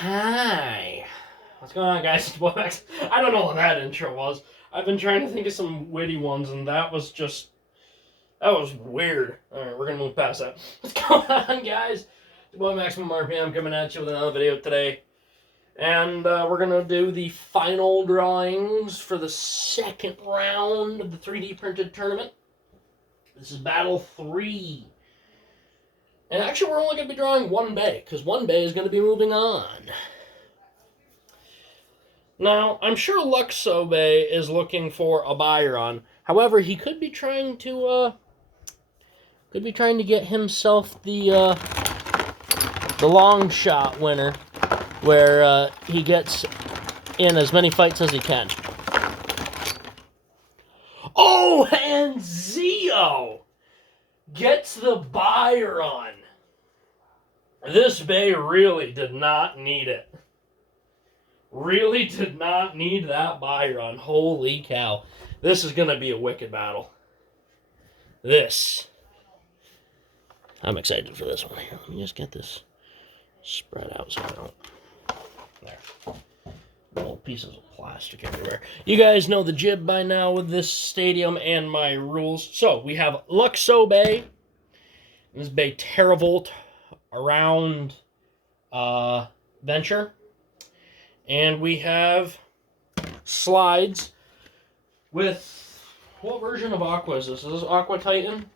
Hi. What's going on, guys? It's Boy Max. I don't know what that intro was. I've been trying to think of some witty ones, and that was weird. Alright, we're going to move past that. What's going on, guys? It's Boy Max from RPM coming at you with another video today. And we're going to do the final drawings for the second round of the 3D printed tournament. This is Battle 3. And actually, we're only going to be drawing one bay, because one bay is going to be moving on. Now, I'm sure Luxobe is looking for a Byron. However, he could be trying to get himself the long shot winner, where he gets in as many fights as he can. Oh, and Zio gets the Byron. This bay really did not need it. Really did not need that Byron. Holy cow. This is going to be a wicked battle. I'm excited for this one here. Let me just get this spread out so I don't... There. Little pieces of plastic everywhere. You guys know the jib by now with this stadium and my rules. So, we have Luxobe. This is Bay Teravolt around Venture. And we have slides with... What version of Aqua is this? Is this Aqua Titan?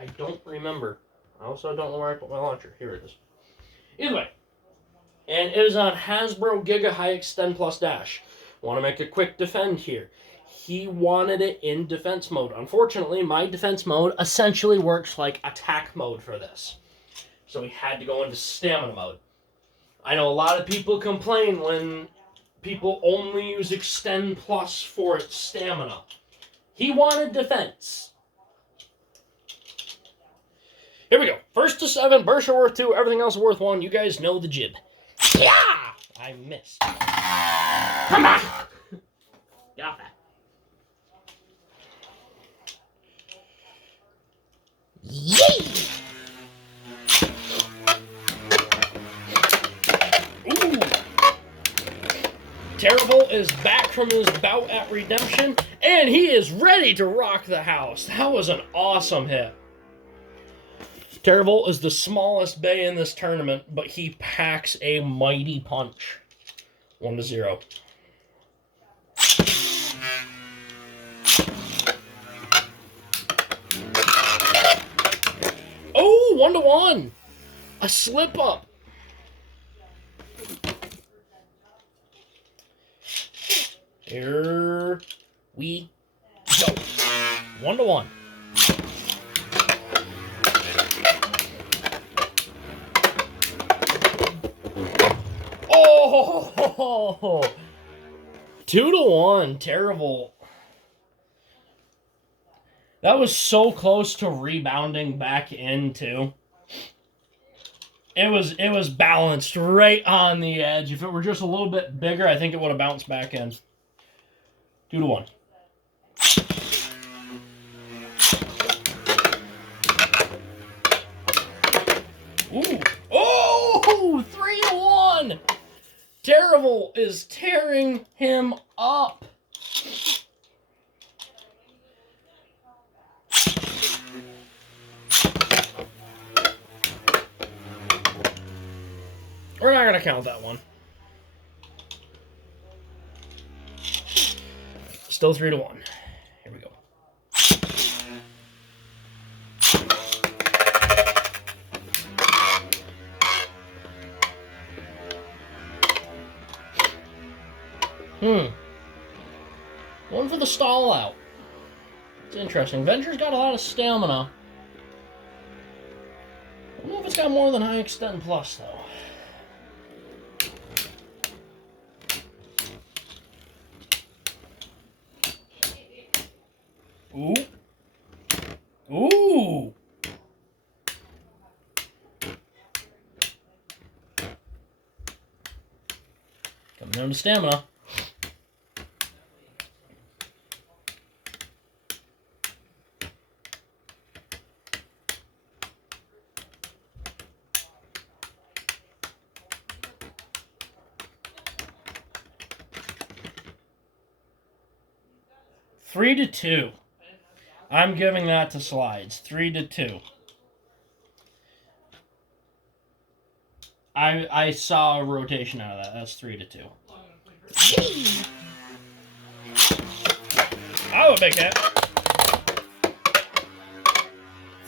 I don't remember. I also don't know where I put my launcher. Here it is. Either way. And it is on Hasbro Giga High Extend Plus Dash. Want to make a quick defend here. He wanted it in defense mode. Unfortunately, my defense mode essentially works like attack mode for this. So we had to go into stamina mode. I know a lot of people complain when people only use Extend Plus for its stamina. He wanted defense. Here we go. First to 7, bursts are worth 2, everything else is worth 1. You guys know the jib. Yeah! I missed. Come on! Got that. Yay! Teravolt is back from his bout at Redemption, and he is ready to rock the house. That was an awesome hit. Teravolt is the smallest bay in this tournament, but he packs a mighty punch. 1-0. Oh, 1-1. A slip up. Here we go. 1-1. Oh! 2-1. Teravolt. That was so close to rebounding back into. It was balanced right on the edge. If it were just a little bit bigger, I think it would have bounced back in. 2-1. Ooh. Oh! 3-1! Teravolt is tearing him up. We're not going to count that one. Still 3-1. Here we go. One for the stall out. It's interesting. Venture's got a lot of stamina. I don't know if it's got more than High Extend Plus, though. Ooh. Ooh. Coming down to stamina. 3-2. I'm giving that to slides. 3-2. I saw a rotation out of that. That's 3-2. I would make that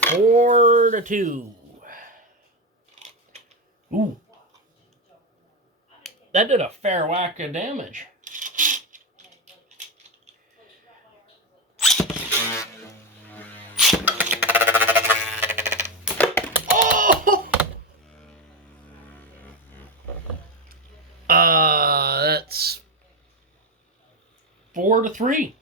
4-2. Ooh. That did a fair whack of damage. Oh! That's 4-3.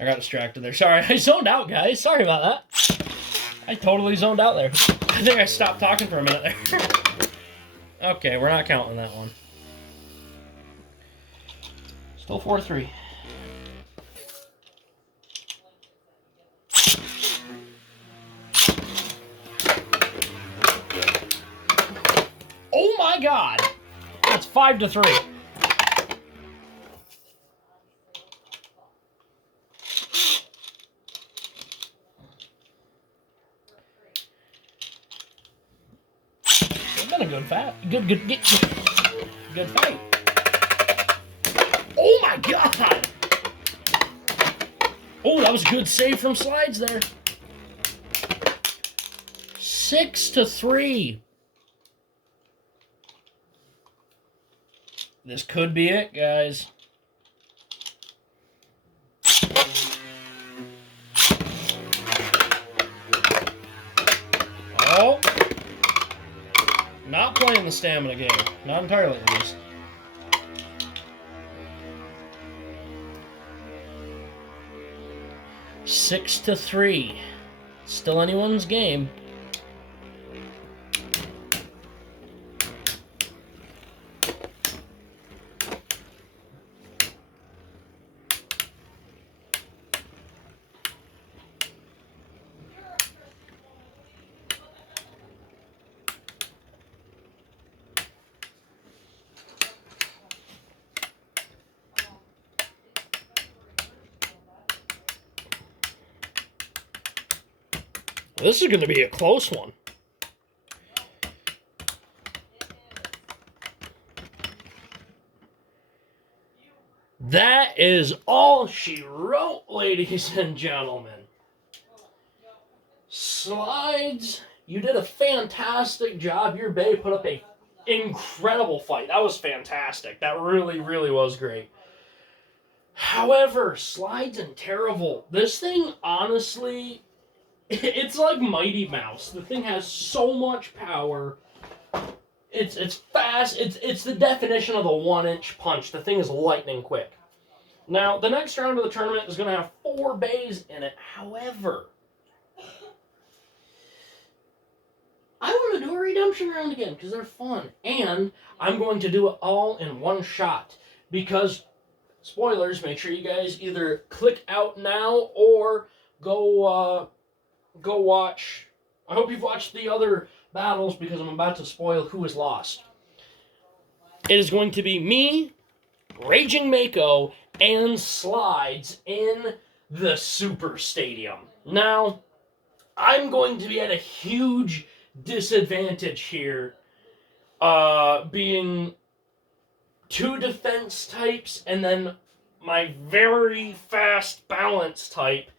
I got distracted there. Sorry, I zoned out, guys. Sorry about that. I totally zoned out there. I think I stopped talking for a minute there. Okay, we're not counting that one. Still 4-3. Oh my God! That's 5-3. A good fight. Good fight. Oh my God! Oh, that was a good save from slides there. 6-3. This could be it, guys. Oh. Not playing the stamina game. Not entirely, at least. Six to 3. Still anyone's game. This is going to be a close one. That is all she wrote, ladies and gentlemen. Slides, you did a fantastic job. Your Bay put up a incredible fight. That was fantastic. That really, really was great. However, Slides and Teravolt, this thing, honestly, it's like Mighty Mouse. The thing has so much power. It's fast. It's the definition of the 1-inch punch. The thing is lightning quick. Now, the next round of the tournament is going to have 4 bays in it. However, I want to do a redemption round again because they're fun. And I'm going to do it all in one shot. Because, spoilers, make sure you guys either click out now or go watch. I hope you've watched the other battles because I'm about to spoil who has lost. It is going to be me, Raging Mako, and Slides in the Super Stadium. Now, I'm going to be at a huge disadvantage here, being 2 defense types and then my very fast balance type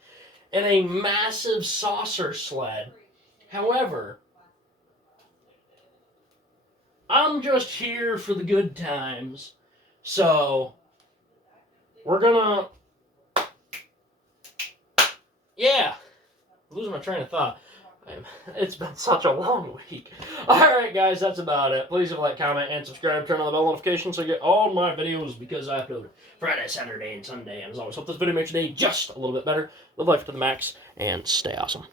and a massive saucer sled. However, I'm just here for the good times. So, we're gonna... Yeah. Losing my train of thought. It's been such a long week. Alright, guys, that's about it. Please leave a like, comment, and subscribe. Turn on the bell notifications so you get all my videos because I upload Friday, Saturday, and Sunday. And as always, hope this video makes your day just a little bit better. Live life to the max, and stay awesome.